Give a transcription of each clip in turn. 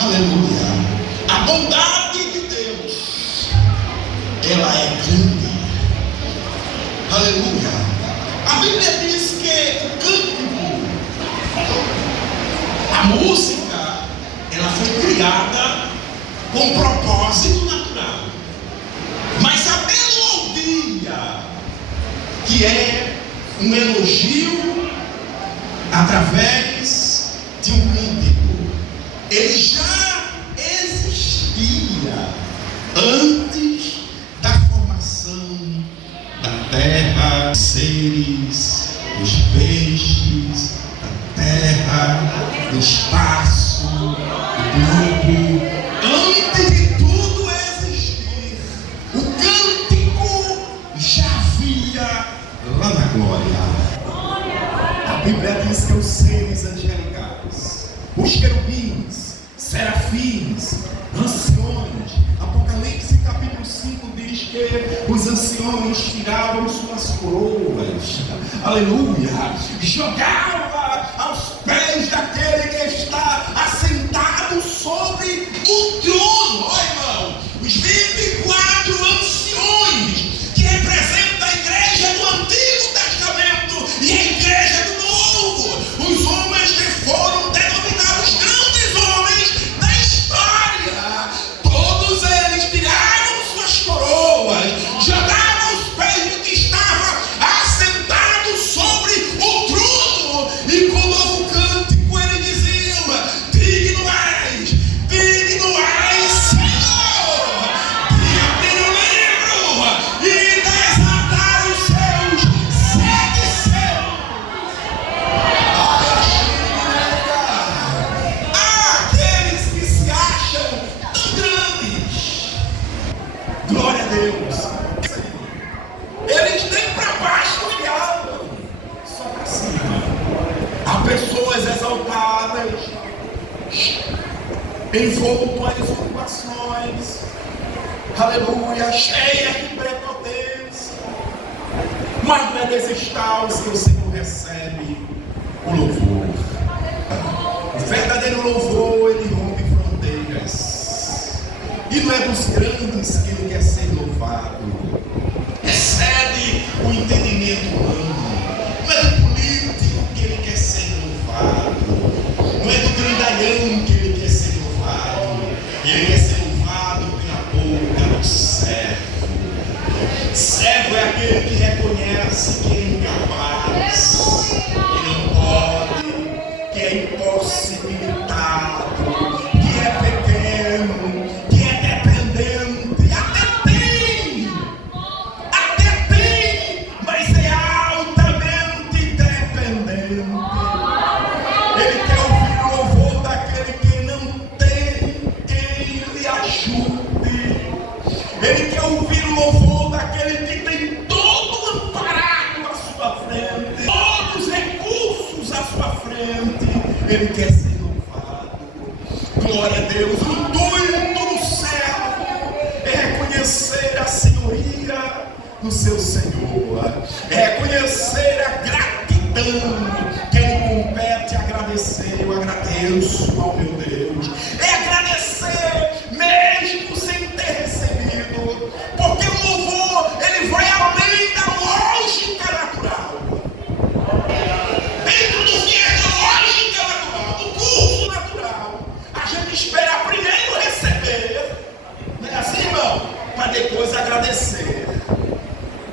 Aleluia. A bondade de Deus, ela é grande. Aleluia. A Bíblia diz que o cântico, a música, ela foi criada com propósito natural. Mas a melodia, que é um elogio através de um cântico, ele já existia antes da formação da terra, seres, dos peixes, da terra, do espaço, do globo. Antes de tudo existir, o cântico já havia lá na glória. A Bíblia diz que os seres angelicais, os querubins, serafins, anciões, Apocalipse capítulo 5 diz que os anciões tiravam suas coroas, aleluia, jogava aos pés daquele que está assentado sobre o trono. Ó irmão, os 24 anciões que representam a igreja do Antigo Testamento e a igreja do Novo, os homens que foram denominados grandes homens da história, todos eles tiraram suas coroas, jogaram aos pés do que estava assentado sobre o trono, e com o novo cântico eles diziam: digno és, Senhor, de abrir o livro e desatar os seus sete selos. Aqueles que se acham tão grandes, glória a Deus, eles nem para baixo olhavam, só para cima. Há pessoas exaltadas, envolto às ocupações, aleluia, cheias de prepotência, mas não é desses tais que o Senhor recebe o louvor. O verdadeiro louvor, ele rompe fronteiras, e não é dos grandes que ele quer ser louvado, excede o entendimento humano. Não é do político que ele quer ser louvado, não é do grandalhão que ele quer ser louvado, ele quer ser louvado pela boca do servo. Servo é aquele que reconhece que é incapaz, que não pode, que é impossibilitado, que é pequeno, que é dependente, até tem, mas é altamente dependente. Ele quer ouvir o louvor daquele que não tem quem lhe ajude. Ele quer ouvir o louvor daquele que tem todo amparado à sua frente, todos os recursos à sua frente. Ele quer ser louvado. Glória a Deus. O intuito do servo é reconhecer a senhoria do seu Senhor, é reconhecer a gratidão que lhe compete agradecer. Eu agradeço ao meu Deus. É agradecer mesmo sem ter recebido, porque o louvor, ele vai além da lógica natural. Dentro do viés da lógica natural, do curso natural, a gente espera primeiro receber, não é assim, irmão? Para depois agradecer.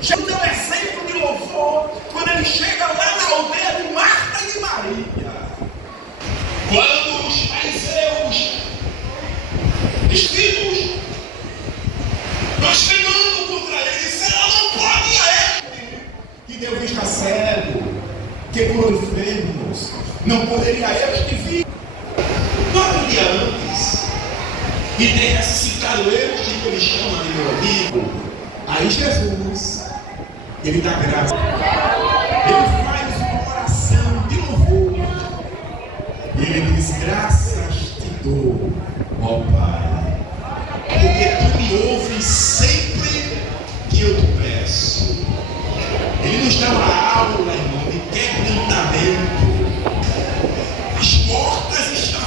Jesus deu um exemplo de louvor quando ele chega lá na aldeia de Marta e de Maria. Quando os fariseus, escritos, blasfemando contra ele, disseram: não pode a este que deu vista cego, que curou enfermos, não poderia este vir 4 dias antes e ter ressuscitado este que ele chama de meu amigo. Aí Jesus, ele dá graça, ele faz uma oração de louvor, e ele diz: graças te dou, ó Pai, porque tu me ouves sempre que eu te peço. Ele nos dá uma aula, irmão, de quebrantamento. As portas estão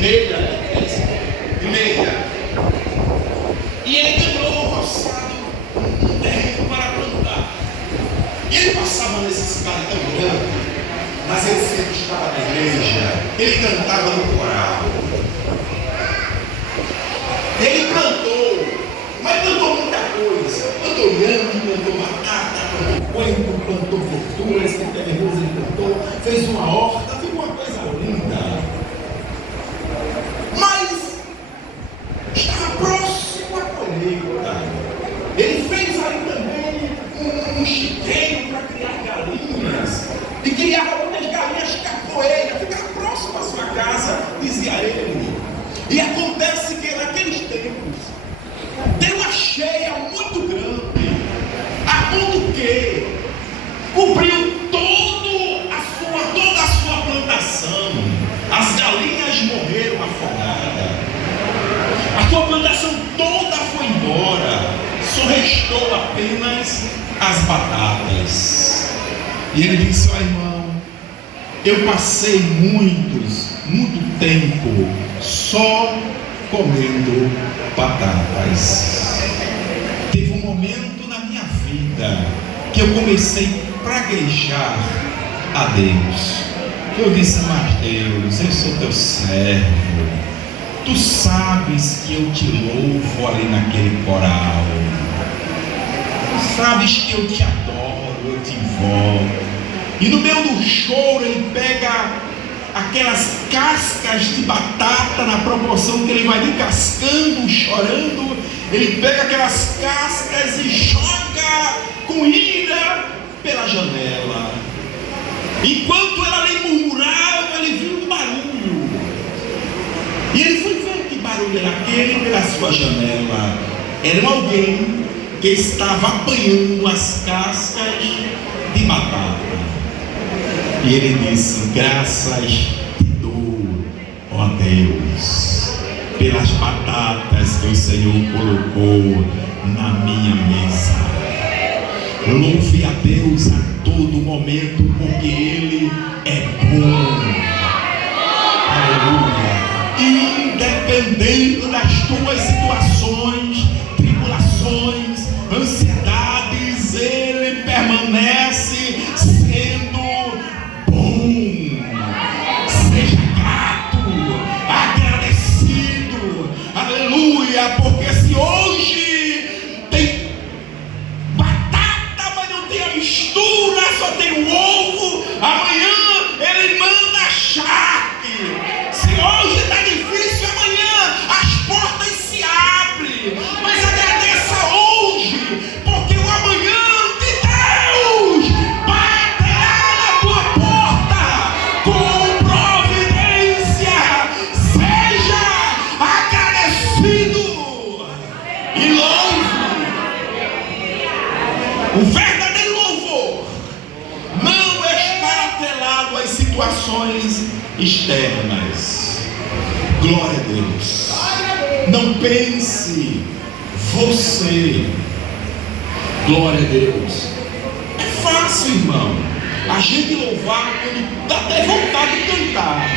meia, né? De meia. E ele ganhou um roçado, um terreno para plantar. E ele passava uma necessidade tão grande, mas ele sempre estava na igreja, ele cantava no coral. Ele plantou, mas plantou muita coisa. Plantou yangue, plantou batata, plantou coentro, plantou verduras, ele plantou, fez uma horta, ficou uma coisa linda. Mas estava próximo à colheita. Ele fez aí também um chiqueiro para criar galinhas. E criava muitas galinhas capoeiras, ficava próximo à sua casa, dizia ele. E acontece que naqueles tempos deu uma cheia muito grande, a ponto que cobriu toda a sua plantação. As galinhas morreram afogadas, a sua plantação toda foi embora, só restou apenas as batatas. E ele disse: ó irmão, eu passei muito tempo só comendo batatas. Teve um momento na minha vida que eu comecei a praguejar a Deus. Eu disse: mas Deus, eu sou teu servo, tu sabes que eu te louvo ali naquele coral, tu sabes que eu te adoro, eu te invoco. E no meio do choro ele pega aquelas cascas de batata, na proporção que ele vai descascando, chorando, ele pega aquelas cascas e joga com ira pela janela. Enquanto ela ali murmurava, ele viu um barulho. E ele foi ver que barulho era aquele pela sua janela. Era alguém que estava apanhando as cascas de batata. E ele disse: graças te dou, ó Deus, pelas batatas que o Senhor colocou na minha mesa. Louve a Deus a todo momento, porque Ele é bom. Aleluia. Independente das tuas situações, tribulações, ansiedades, Ele permanece sendo bom. Seja grato, agradecido. Aleluia. Porque se hoje tem batata, mas não tem a mistura, só tem o ovo, amanhã Ele manda charque. Se hoje está difícil, amanhã as portas se abrem. Mas agradeça hoje, porque o amanhã de Deus baterá na tua porta com providência. Seja agradecido e louve. O verdadeiro louvor não está atrelado às situações externas. Glória a Deus. Não pense você. Glória a Deus. É fácil, irmão, a gente louvar quando dá até vontade de cantar.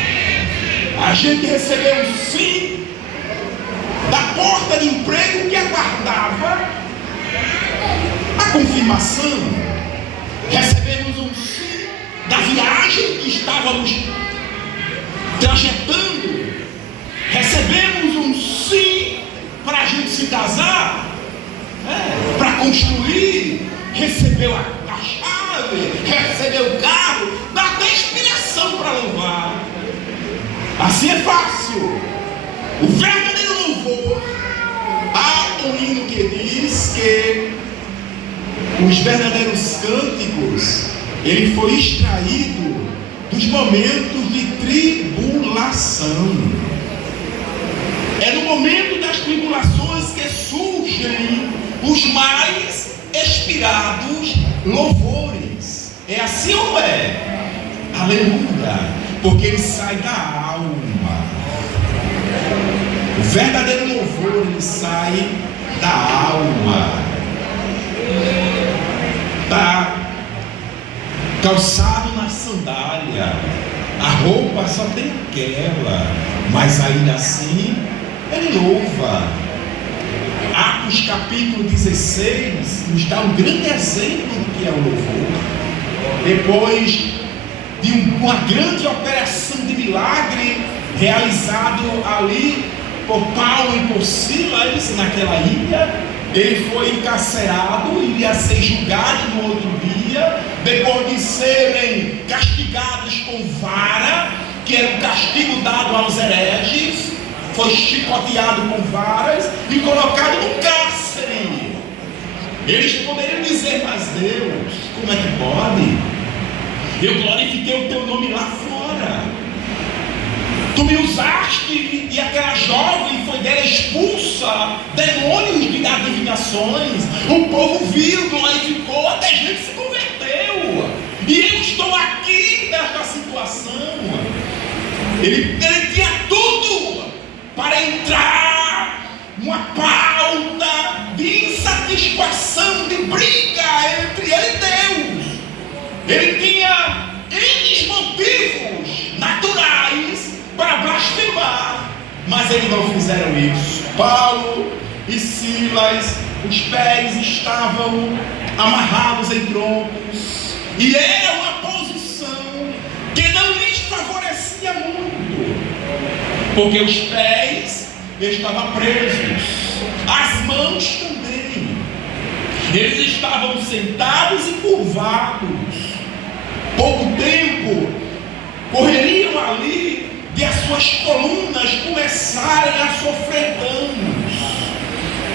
A gente recebeu um sim da porta de emprego que aguardava a confirmação. Recebemos um sim da viagem que estávamos trajetando. Recebemos um sim para a gente se casar, para construir. Recebeu a chave, recebeu o carro, dá até inspiração para louvar. Assim é fácil. O verdadeiro louvor, há um hino que diz que os verdadeiros cânticos, ele foi extraído dos momentos de tribulação. É no momento das tribulações que surgem os mais inspirados louvores. É assim ou é? Aleluia. Porque ele sai da alma. O verdadeiro louvor, ele sai da alma. Está calçado na sandália. A roupa só tem aquela, mas ainda assim ele louva. Atos capítulo 16 nos dá um grande exemplo do que é o louvor. Depois de uma grande operação de milagre realizado ali por Paulo e por Silas naquela ilha, ele foi encarcerado e ia ser julgado no outro dia, depois de serem castigados com vara, que era o castigo dado aos hereges. Foi chicoteado com varas e colocado no cárcere. Eles poderiam dizer: mas Deus, como é que pode? Eu glorifiquei o teu nome lá fora. Tu me usaste e aquela jovem foi dela expulsa, demônios de adivinhações. O povo viu, glorificou, até gente se converteu. E eu estou aqui nesta situação. Ele tinha tudo para entrar numa pauta de insatisfação, de briga entre ele e Deus. Ele tinha N motivos naturais para blasfemar, mas eles não fizeram isso. Paulo e Silas, os pés estavam amarrados em troncos, e era uma posição que não lhes favorecia muito, porque os pés estavam presos, as mãos também. Eles estavam sentados e curvados. Pouco tempo correriam ali de as suas colunas começarem a sofrer danos,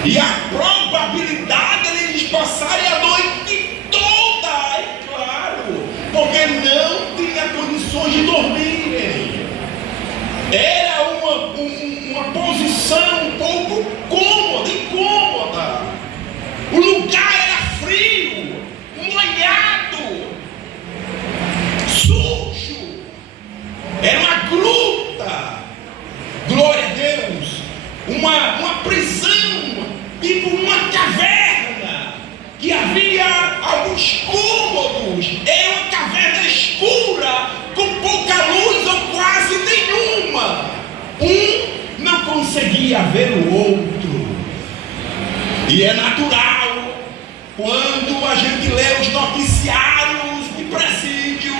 e a probabilidade de eles passarem a noite toda, é claro, porque não tinha condições de dormirem. Era uma posição um pouco incômoda. O lugar era frio, molhado, sujo. Era uma gruta. Glória a Deus. Uma prisão, tipo uma caverna, que havia alguns cômodos. Era uma caverna escura, com pouca luz ou quase nenhuma. Um não conseguia ver o outro. E é natural, quando a gente lê os noticiários de presídios,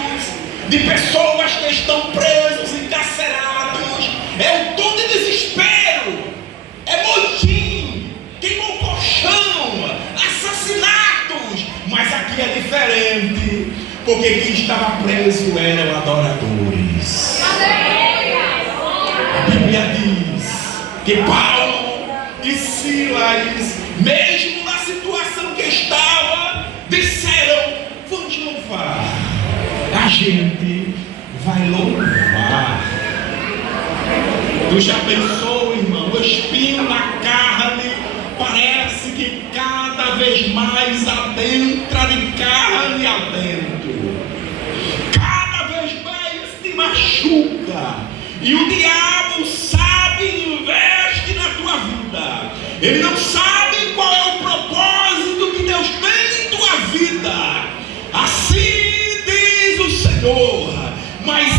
de pessoas que estão presos, encarcerados, é um tom de desespero, é motim, queimou colchão, assassinatos. Mas aqui é diferente, porque quem estava preso eram adoradores. A Bíblia diz que Paulo e Silas, mesmo na situação que estava, disseram: vamos louvar. A gente vai louvar. Tu já pensou, irmão? O espinho na carne parece que cada vez mais adentra de carne adentro. Cada vez mais te machuca. E o diabo sabe e investe na tua vida. Ele não sabe qual é o propósito que Deus tem em tua vida. Assim diz o Senhor. Mas